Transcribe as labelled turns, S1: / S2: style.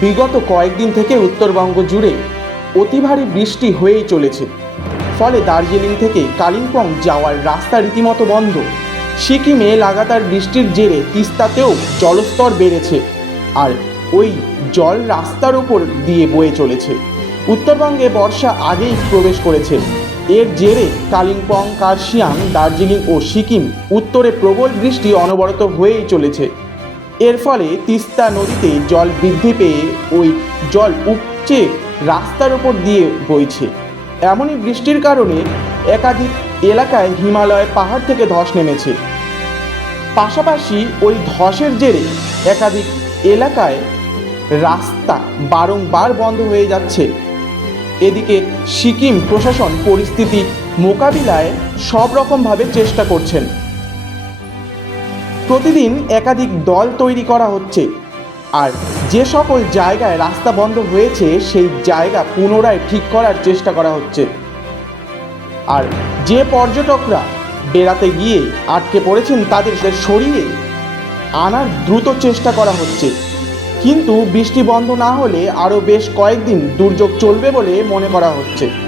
S1: বিগত কয়েকদিন থেকে উত্তরবঙ্গ জুড়ে অতি ভারী বৃষ্টি হয়েই চলেছে। ফলে দার্জিলিং থেকে কালিম্পং যাওয়ার রাস্তা রীতিমতো বন্ধ। সিকিমে লাগাতার বৃষ্টির জেরে তিস্তাতেও জলস্তর বেড়েছে আর ওই জল রাস্তার উপর দিয়ে বয়ে চলেছে। উত্তরবঙ্গে বর্ষা আগেই প্রবেশ করেছে। এর জেরে কালিম্পং, কার্শিয়াং, দার্জিলিং ও সিকিম উত্তরে প্রবল বৃষ্টি অনবরত হয়েই চলেছে। এর ফলে তিস্তা নদীতে জল বৃদ্ধি পেয়ে ওই জল উপচে রাস্তার উপর দিয়ে বইছে। এমনই বৃষ্টির কারণে একাধিক এলাকায় হিমালয় পাহাড় থেকে ধস নেমেছে। পাশাপাশি ওই ধসের জেরে একাধিক এলাকায় রাস্তা বারংবার বন্ধ হয়ে যাচ্ছে। এদিকে সিকিম প্রশাসন পরিস্থিতি মোকাবিলায় সব রকমভাবে চেষ্টা করছেন। প্রতিদিন একাধিক দল তৈরি করা হচ্ছে। আর যে সকল জায়গায় রাস্তা বন্ধ হয়েছে, সেই জায়গা পুনরায় ঠিক করার চেষ্টা করা হচ্ছে। আর যে পর্যটকরা বেড়াতে গিয়ে আটকে পড়েছেন, তাদের সরিয়ে আনার দ্রুত চেষ্টা করা হচ্ছে। কিন্তু বৃষ্টি বন্ধ না হলে আরও বেশ কয়েকদিন দুর্যোগ চলবে বলে মনে করা হচ্ছে।